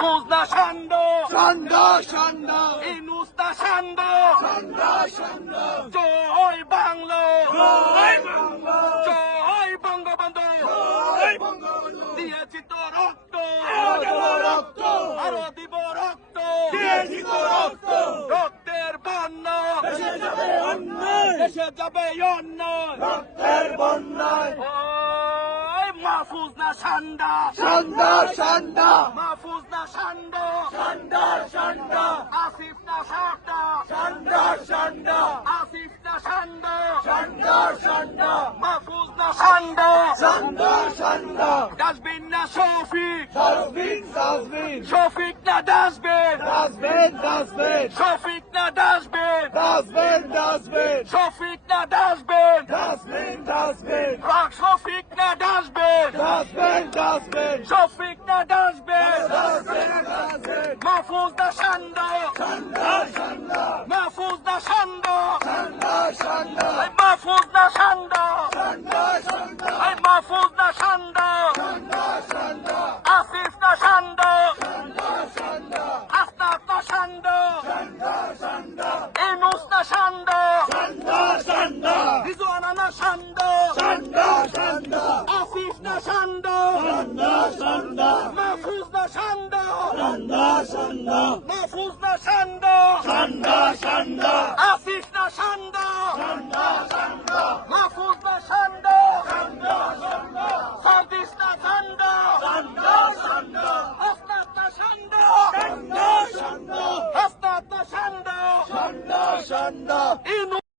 মাহফুজ না সান্ড সান্ড সান্ড ইউনূস না সান্ড সান্ড সান্ড জয় বাংলা জয় বাংলা জয় বঙ্গবন্ধু জয় বঙ্গবন্ধু দিয়েছি তো রক্ত দেব রক্ত আরো দিব রক্ত দিয়েছি তো রক্ত রক্তের বন্যা দেশে যাবে অন্যায় দেশে যাবে অন্যায় রক্তের বন্যায় ওই মাহফুজ না সান্ডা সান্ড সান্ড মাহফুজ না সান্ড সান্ড সান্ড আসিফ না সান্ডা সান্ড সান্ড আসিফ না সান্ড সান্ড সান্ড মাহফুজ না সান্ডা সান্ড সান্ড ডাস্টবিন না শফিক ডাস্টবিন ডাস্টবিন শফিক না ডাস্টবিন ডাস্টবিন ডাস্টবিন শফিক না ডাস্টবিন ডাস্টবিন ডাস্টবিন শফিক না ডাস্টবিন ডাস্টবিন ডাস্টবিন রাখ শফিক না ডাস্টবিন ডাস্টবিন ডাস্টবিন শফিক না ডাস্টবিন ডাস্টবিন ডাস্টবিন মাহফুজ না সান্ডা সান্ড সান্ড মাহফুজ না সান্ডা সান্ড সান্ড মাহফুজ না সান্ডা সান্ড সান্ড মাহফুজ না সান্ডা সান্ড সান্ড আসিফ না সান্ডা সান্ড সান্ড আসনাদ না সান্ডা সান্ড সান্ড ইউনূস না সান্ডা সান্ড সান্ড রিজওয়ানা না সান্ডা সান্ড সান্ড আসিফ না সান্ডা সান্ড সান্ড মাহফুজ না সান্ডা সান্ড সান্ড মাহফুজ না সান্ডা সান্ড সান্ড